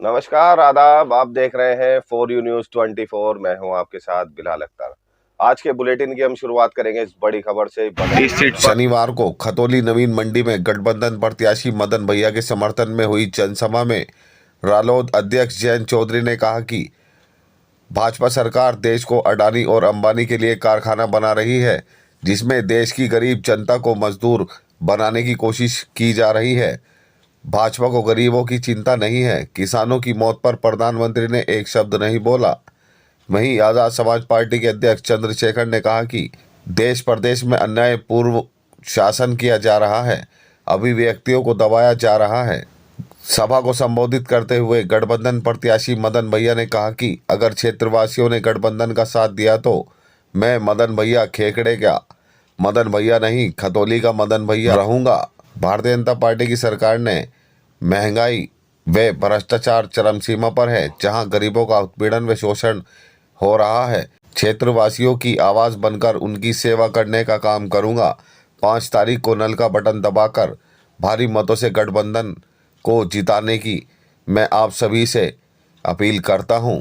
नमस्कार, आदाब। आप देख रहे हैं फॉर यू न्यूज़ 24। मैं हूं आपके साथ बिलाल अख्तर। आज के बुलेटिन की हम शुरुआत करेंगे इस बड़ी खबर से। इस सीट पर शनिवार को खतौली नवीन मंडी में गठबंधन प्रत्याशी मदन भैया के समर्थन में हुई जनसभा में रालोद अध्यक्ष जयंत चौधरी ने कहा कि भाजपा सरकार देश को अडानी और अंबानी के लिए कारखाना बना रही है, जिसमें देश की गरीब जनता को मजदूर बनाने की कोशिश की जा रही है। भाजपा को गरीबों की चिंता नहीं है। किसानों की मौत पर प्रधानमंत्री ने एक शब्द नहीं बोला। वहीं आज़ाद समाज पार्टी के अध्यक्ष चंद्रशेखर ने कहा कि देश प्रदेश में अन्याय पूर्व शासन किया जा रहा है, अभिव्यक्तियों को दबाया जा रहा है। सभा को संबोधित करते हुए गठबंधन प्रत्याशी मदन भैया ने कहा कि अगर क्षेत्रवासियों ने गठबंधन का साथ दिया तो मैं मदन भैया खेकड़े का मदन भैया नहीं, खतौली का मदन भैया रहूंगा। भारतीय जनता पार्टी की सरकार ने महंगाई व भ्रष्टाचार चरम सीमा पर है, जहां गरीबों का उत्पीड़न व शोषण हो रहा है। क्षेत्रवासियों की आवाज बनकर उनकी सेवा करने का काम करूंगा। 5 तारीख को नल का बटन दबाकर भारी मतों से गठबंधन को जिताने की मैं आप सभी से अपील करता हूं।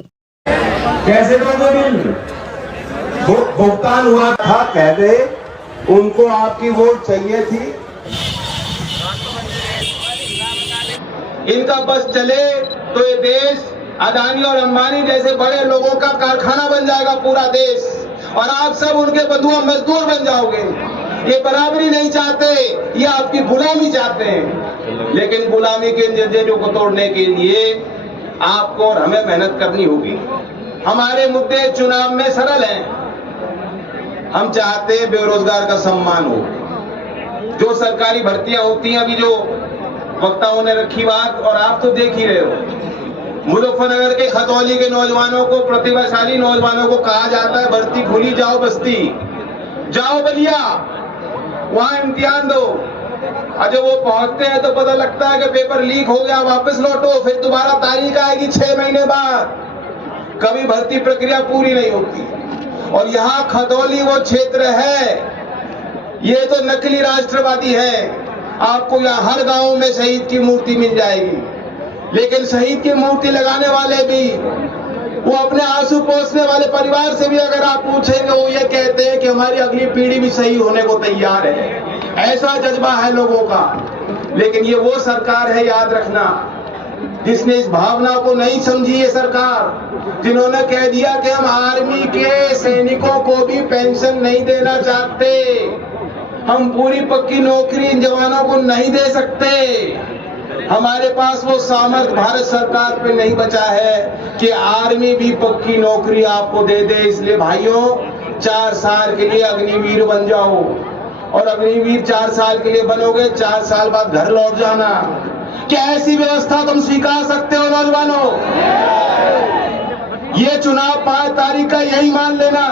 कैसे बिल भुगतान हुआ था, कह दे उनको आपकी वोट चाहिए थी। इनका बस चले तो ये देश अडानी और अंबानी जैसे बड़े लोगों का कारखाना बन जाएगा पूरा देश, और आप सब उनके बंधुआ मजदूर बन जाओगे। ये बराबरी नहीं चाहते, ये आपकी गुलामी चाहते हैं। लेकिन गुलामी के जंजीरों को तोड़ने के लिए आपको और हमें मेहनत करनी होगी। हमारे मुद्दे चुनाव में सरल हैं। हम चाहते हैं बेरोजगार का सम्मान हो। जो सरकारी भर्तियां होती हैं, अभी जो वक्ताओं ने रखी बात, और आप तो देख ही रहे हो, मुजफ्फरनगर के खतौली के नौजवानों को, प्रतिभाशाली नौजवानों को कहा जाता है भर्ती खुली, जाओ बस्ती, जाओ बलिया, वहां इम्तिहान दो। और जब वो पहुंचते हैं तो पता लगता है कि पेपर लीक हो गया, वापस लौटो, फिर दोबारा तारीख आएगी 6 महीने बाद। कभी भर्ती प्रक्रिया पूरी नहीं होती। और यहाँ खतौली वो क्षेत्र है, ये तो नकली राष्ट्रवादी है। आपको यहाँ हर गांव में शहीद की मूर्ति मिल जाएगी, लेकिन शहीद की मूर्ति लगाने वाले भी, वो अपने आंसू पोंछने वाले परिवार से भी अगर आप पूछेंगे, वो ये कहते हैं कि हमारी अगली पीढ़ी भी शहीद होने को तैयार है। ऐसा जज्बा है लोगों का। लेकिन ये वो सरकार है, याद रखना, जिसने इस भावना को नहीं समझी। ये सरकार जिन्होंने कह दिया कि हम आर्मी के सैनिकों को भी पेंशन नहीं देना चाहते, हम पूरी पक्की नौकरी इन जवानों को नहीं दे सकते। हमारे पास वो सामर्थ्य भारत सरकार पे नहीं बचा है कि आर्मी भी पक्की नौकरी आपको दे दे। इसलिए भाइयों, 4 साल के लिए अग्निवीर बन जाओ, और अग्निवीर 4 साल के लिए बनोगे, 4 साल बाद घर लौट जाना। क्या ऐसी व्यवस्था तुम स्वीकार सकते हो नौजवानों? ये चुनाव 5 तारीख का यही मान लेना।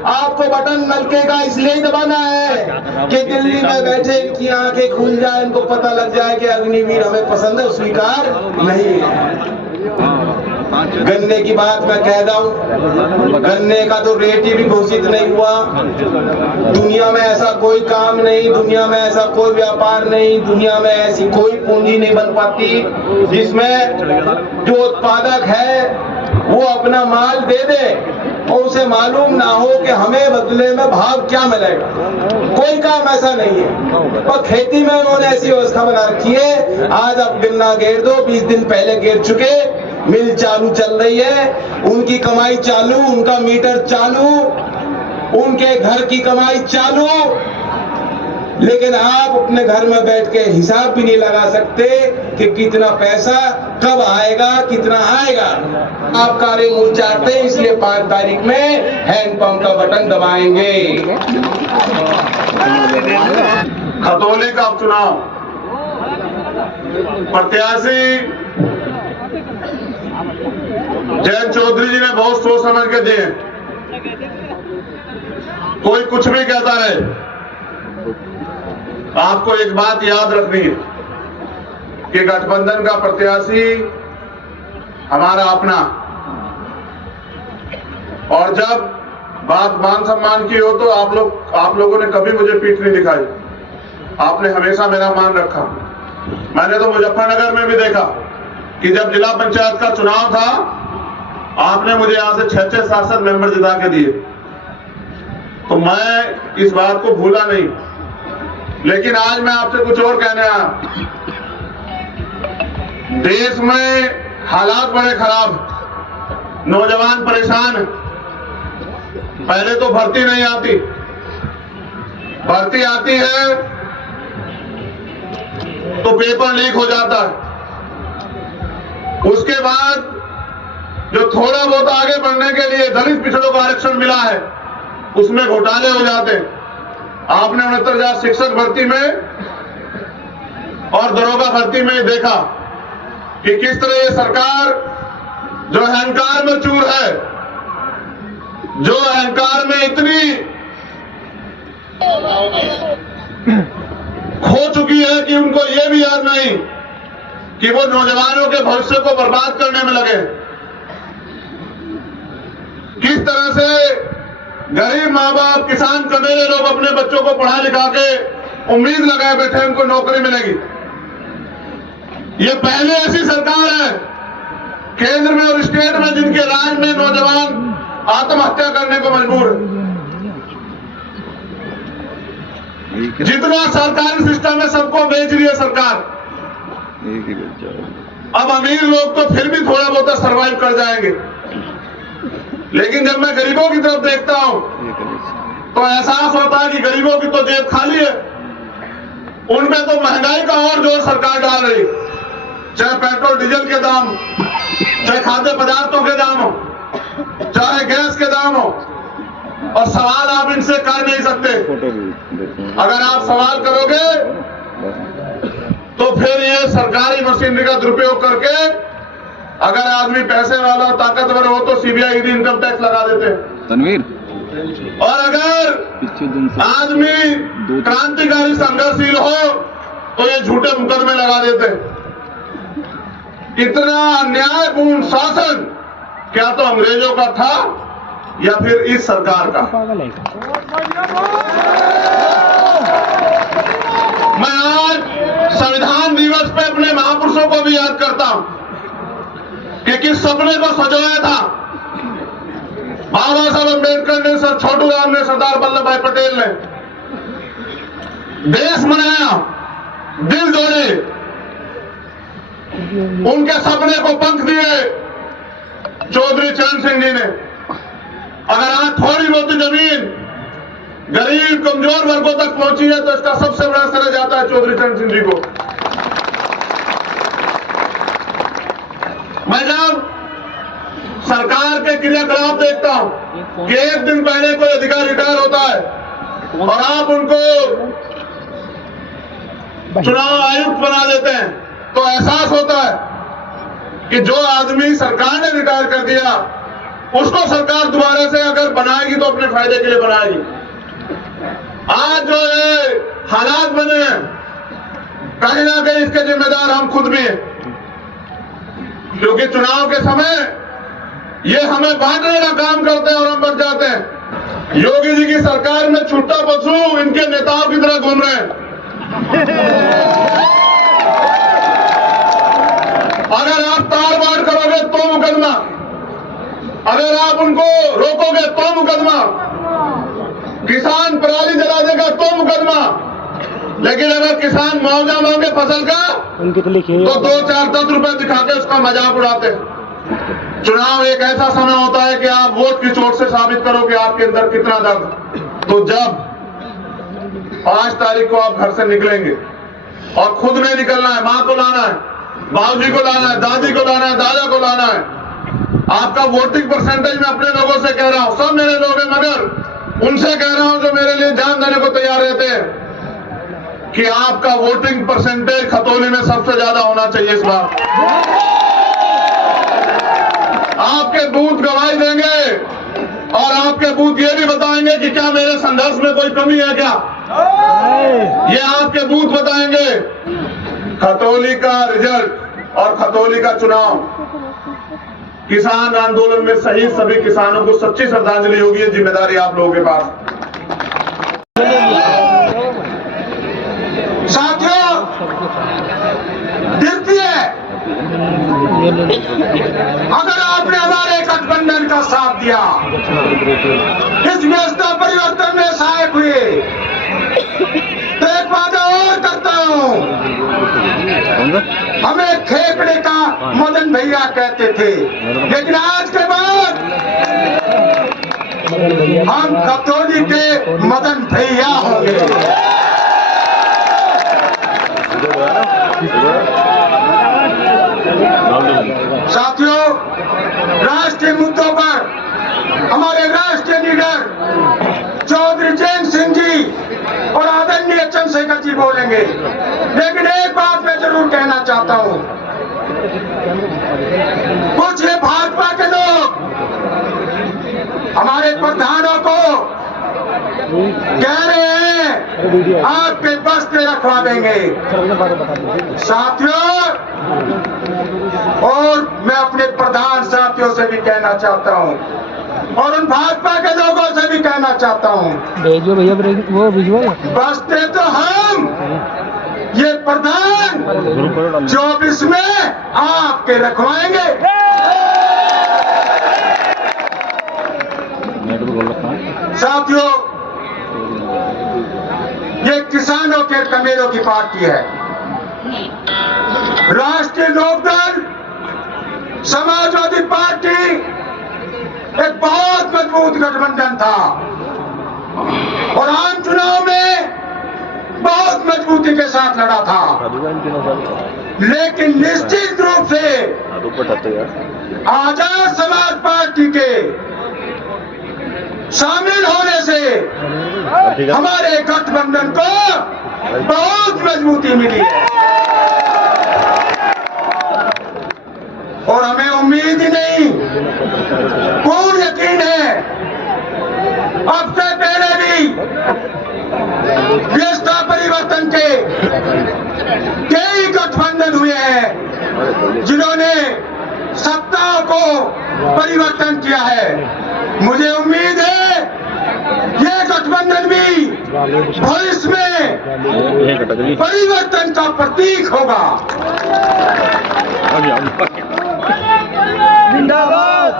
आपको बटन नलके का इसलिए ही दबाना है कि दिल्ली में बैठे इनकी आंखें खुल जाए, इनको पता लग जाए कि अग्निवीर हमें पसंद है, स्वीकार नहीं है। गन्ने की बात मैं कह रहा हूं, गन्ने का तो रेट ही भी घोषित नहीं हुआ। दुनिया में ऐसा कोई काम नहीं, दुनिया में ऐसा कोई व्यापार नहीं, दुनिया में ऐसी कोई पूंजी नहीं बन पाती जिसमें जो उत्पादक है वो अपना माल दे दे और उसे मालूम ना हो कि हमें बदले में भाव क्या मिलेगा। कोई काम ऐसा नहीं है। पर खेती में उन्होंने ऐसी व्यवस्था बना रखी है, आज आप गन्ना घेर दो, 20 दिन पहले घेर चुके, मिल चालू चल रही है, उनकी कमाई चालू, उनका मीटर चालू, उनके घर की कमाई चालू। लेकिन आप अपने घर में बैठ के हिसाब भी नहीं लगा सकते कि कितना पैसा कब आएगा, कितना आएगा। आप कार्य मूल चाहते हैं, इसलिए 5 तारीख में हैंडपंप का बटन दबाएंगे। खतौली का उपचुनाव प्रत्याशी जयंत चौधरी जी ने बहुत सोच समझ के दिए। कोई कुछ भी कहता रहे, आपको एक बात याद रखनी है कि गठबंधन का प्रत्याशी हमारा अपना, और जब बात मान सम्मान की हो तो आप लोगों ने कभी मुझे पीठ नहीं दिखाई। आपने हमेशा मेरा मान रखा। मैंने तो मुजफ्फरनगर में भी देखा कि जब जिला पंचायत का चुनाव था, आपने मुझे यहां से 6-6 सांसद मेंबर जिता के दिए, तो मैं इस बात को भूला नहीं। लेकिन आज मैं आपसे कुछ और कहने आया। देश में हालात बड़े खराब, नौजवान परेशान हैं। पहले तो भर्ती नहीं आती, भर्ती आती है तो पेपर लीक हो जाता है। उसके बाद जो थोड़ा बहुत आगे बढ़ने के लिए दलित पिछड़ों को आरक्षण मिला है, उसमें घोटाले हो जाते हैं। आपने 69,000 शिक्षक भर्ती में और दरोगा भर्ती में देखा कि किस तरह ये सरकार जो अहंकार में चूर है, जो अहंकार में इतनी खो चुकी है कि उनको ये भी याद नहीं कि वो नौजवानों के भविष्य को बर्बाद करने में लगे। किस तरह से गरीब माँ बाप, किसान कमेरे लोग अपने बच्चों को पढ़ा लिखा के उम्मीद लगाए बैठे उनको नौकरी मिलेगी। ये पहले ऐसी सरकार है केंद्र में और स्टेट में जिनके राज में नौजवान आत्महत्या करने को मजबूर है। जितना सरकारी सिस्टम है सबको बेच रही है सरकार। अब अमीर लोग तो फिर भी थोड़ा बहुत सरवाइव कर जाएंगे, लेकिन जब मैं गरीबों की तरफ देखता हूं तो एहसास होता है कि गरीबों की तो जेब खाली है। उनमें तो महंगाई का और जोर सरकार डाल रही, चाहे पेट्रोल डीजल के दाम, चाहे खाद्य पदार्थों के दाम हो, चाहे गैस के दाम हो। और सवाल आप इनसे कर नहीं सकते। अगर आप सवाल करोगे तो फिर ये सरकारी मशीनरी का दुरुपयोग करके अगर आदमी पैसे वाला ताकतवर हो तो सीबीआई ईडी इनकम टैक्स लगा देते तनवीर, और अगर आदमी क्रांतिकारी संघर्षशील हो तो ये झूठे मुकदमे लगा देते। इतना अन्यायपूर्ण शासन क्या तो अंग्रेजों का था या फिर इस सरकार का। मैं आज संविधान दिवस पे अपने महापुरुषों को भी याद करता हूं कि किस सपने को सजोया था बाबा साहब अम्बेडकर ने, सर छोटू राम ने, सरदार वल्लभ भाई पटेल ने। देश बनाया, दिल जोड़े, उनके सपने को पंख दिए चौधरी चरण सिंह जी ने। अगर आज थोड़ी बहुत जमीन गरीब कमजोर वर्गों तक पहुंची है तो इसका सबसे बड़ा श्रेय जाता है चौधरी चरण सिंह जी को। मैं जब सरकार के क्रियाकलाप देखता हूं कि एक दिन पहले कोई अधिकारी रिटायर होता है और आप उनको चुनाव आयुक्त बना देते हैं, तो एहसास होता है कि जो आदमी सरकार ने रिटायर कर दिया उसको सरकार दोबारा से अगर बनाएगी तो अपने फायदे के लिए बनाएगी। आज जो ये हालात बने हैं, कहीं ना कहीं इसके जिम्मेदार हम खुद भी हैं, क्योंकि चुनाव के समय ये हमें बांटने का काम करते हैं और हम बच जाते हैं। योगी जी की सरकार में छुट्टा पशु इनके नेताओं की तरह घूम रहे हैं। अगर आप तार बाड़ करोगे तो मुकदमा, अगर आप उनको रोकोगे तो मुकदमा, किसान पराली जला देगा तो मुकदमा, लेकिन अगर किसान मुआवजा मांगे फसल का तो 2-4 रुपए दिखा के उसका मजाक उड़ाते। चुनाव एक ऐसा समय होता है कि आप वोट की चोट से साबित करो कि आपके अंदर कितना दर्द। तो जब 5 तारीख को आप घर से निकलेंगे और खुद नहीं निकलना है, मां को लाना है, बाबूजी को लाना है, दादी को लाना है, दादा को लाना है। आपका वोटिंग परसेंटेज मैं अपने लोगों से कह रहा हूं, सब मेरे लोग हैं, मगर उनसे कह रहा हूं जो मेरे लिए जान देने को तैयार रहते हैं कि आपका वोटिंग परसेंटेज खतौली में सबसे ज्यादा होना चाहिए इस बार। आपके बूथ गवाही देंगे और आपके बूथ ये भी बताएंगे कि क्या मेरे संघर्ष में कोई कमी है क्या, ये आपके बूथ बताएंगे। खतौली का रिजल्ट और खतौली का चुनाव, किसान आंदोलन में शहीद सभी किसानों को सच्ची श्रद्धांजलि होगी। ये जिम्मेदारी आप लोगों के पास। साथियों, देखती है अगर आपने हमारे गठबंधन का साथ दिया, इस व्यवस्था परिवर्तन में सहायक हुए, तो एक वादा और करता हूं, हमें खेपड़े का मदन भैया कहते थे, लेकिन आज के बाद हम खतौली के मदन भैया होंगे। साथियों, राष्ट्रीय मुद्दों पर हमारे राष्ट्रीय लीडर चौधरी जैन सिंह जी और आदरणीय चंद्रशेखर जी बोलेंगे, लेकिन एक बात मैं जरूर कहना चाहता हूं, कुछ ये भाजपा के लोग हमारे प्रधानों को कह रहे हैं आपके बस्ते रखवा देंगे। साथियों, और मैं अपने प्रधान साथियों से भी कहना चाहता हूं और उन भाजपा के लोगों से भी कहना चाहता हूं, भेजो भैया वो भिजवा, बस्ते तो हम, ये प्रधान 24 में आपके रखवाएंगे। साथियों, ये किसानों के कमेरों की पार्टी है। राष्ट्रीय लोकदल, समाजवादी पार्टी एक बहुत मजबूत गठबंधन था और आम चुनाव में बहुत मजबूती के साथ लड़ा था, लेकिन निश्चित रूप से आजाद समाज पार्टी के शामिल होने से हमारे गठबंधन को बहुत मजबूती मिली है और हमें उम्मीद ही नहीं, पूर्ण यकीन है, अब से पहले भी व्यवस्था परिवर्तन के कई गठबंधन हुए हैं जिन्होंने सत्ताओं को परिवर्तन किया है। मुझे उम्मीद है ये गठबंधन भी भविष्य में परिवर्तन का प्रतीक होगा। जिंदाबाद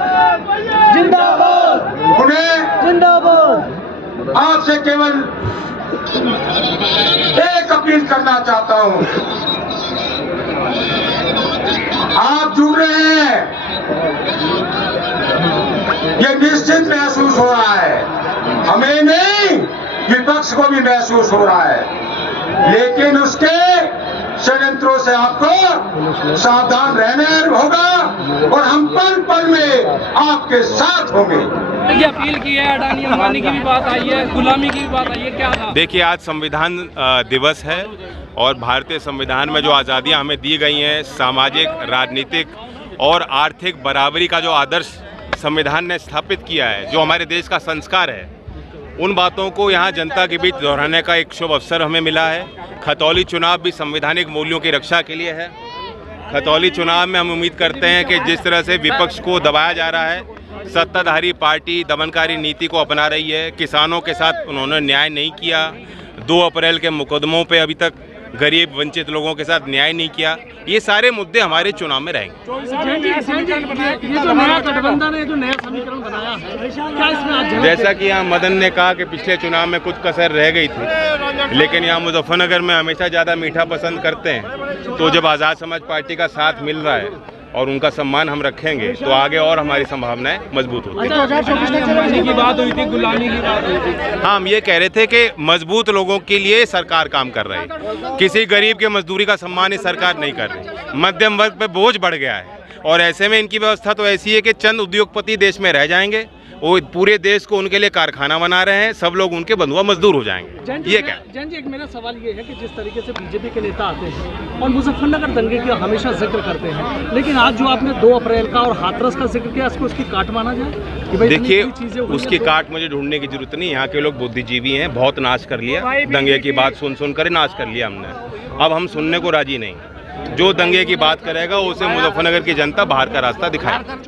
जिंदाबाद उन्हें जिंदाबाद। आपसे केवल एक अपील करना चाहता हूं, आप जुड़ रहे हैं, ये निश्चित महसूस हो रहा है, हमें नहीं विपक्ष को भी महसूस हो रहा है, लेकिन उसके षड्यंत्रों से आपको सावधान रहना होगा और हम पल पल में आपके साथ होंगे। ये अपील की है, अडानी अंबानी की भी बात आई है, गुलामी की भी बात आई है, क्या था? देखिए, आज संविधान दिवस है और भारतीय संविधान में जो आज़ादियाँ हमें दी गई हैं, सामाजिक, राजनीतिक और आर्थिक बराबरी का जो आदर्श संविधान ने स्थापित किया है, जो हमारे देश का संस्कार है, उन बातों को यहाँ जनता के बीच दोहराने का एक शुभ अवसर हमें मिला है। खतौली चुनाव भी संवैधानिक मूल्यों की रक्षा के लिए है। खतौली चुनाव में हम उम्मीद करते हैं कि जिस तरह से विपक्ष को दबाया जा रहा है, सत्ताधारी पार्टी दमनकारी नीति को अपना रही है, किसानों के साथ उन्होंने न्याय नहीं किया, 2 अप्रैल के मुकदमों पे अभी तक गरीब वंचित लोगों के साथ न्याय नहीं किया, ये सारे मुद्दे हमारे चुनाव में रहेंगे। ये जो नया गठबंधन है, जो नया समीकरण बनाया है, क्या इसमें आज जैसा कि यहाँ मदन ने कहा कि पिछले चुनाव में कुछ कसर रह गई थी, लेकिन यहाँ मुजफ्फरनगर में हमेशा ज़्यादा मीठा पसंद करते हैं, तो जब आज़ाद समाज पार्टी का साथ मिल रहा है और उनका सम्मान हम रखेंगे तो आगे और हमारी संभावनाएं मजबूत होती हैं। की बात हुई थी, गुलामी की बात हुई थी। हाँ, हम ये कह रहे थे कि मजबूत लोगों के लिए सरकार काम कर रही है, किसी गरीब के मजदूरी का सम्मान ये सरकार नहीं कर रही। मध्यम वर्ग पे बोझ बढ़ गया है और ऐसे में इनकी व्यवस्था तो ऐसी है कि चंद उद्योगपति देश में रह जाएंगे, वो पूरे देश को उनके लिए कारखाना बना रहे हैं, सब लोग उनके बंधुआ मजदूर हो जाएंगे। ये क्या? जैन जी, एक मेरा सवाल ये है कि जिस तरीके से बीजेपी के नेता आते हैं और मुजफ्फरनगर दंगे का हमेशा जिक्र करते हैं, लेकिन आज जो आपने 2 अप्रैल का और हाथरस का जिक्र किया, इसको उसकी काट माना जाए कि भाई देखिए, उसकी काट मुझे ढूंढने की जरूरत नहीं। यहाँ के लोग बुद्धिजीवी हैं, बहुत नाश कर लिया, दंगे की बात सुन सुन कर नाश कर लिया हमने। अब हम सुनने को राजी नहीं। जो दंगे की बात करेगा उसे मुजफ्फरनगर की जनता बाहर का रास्ता दिखाए।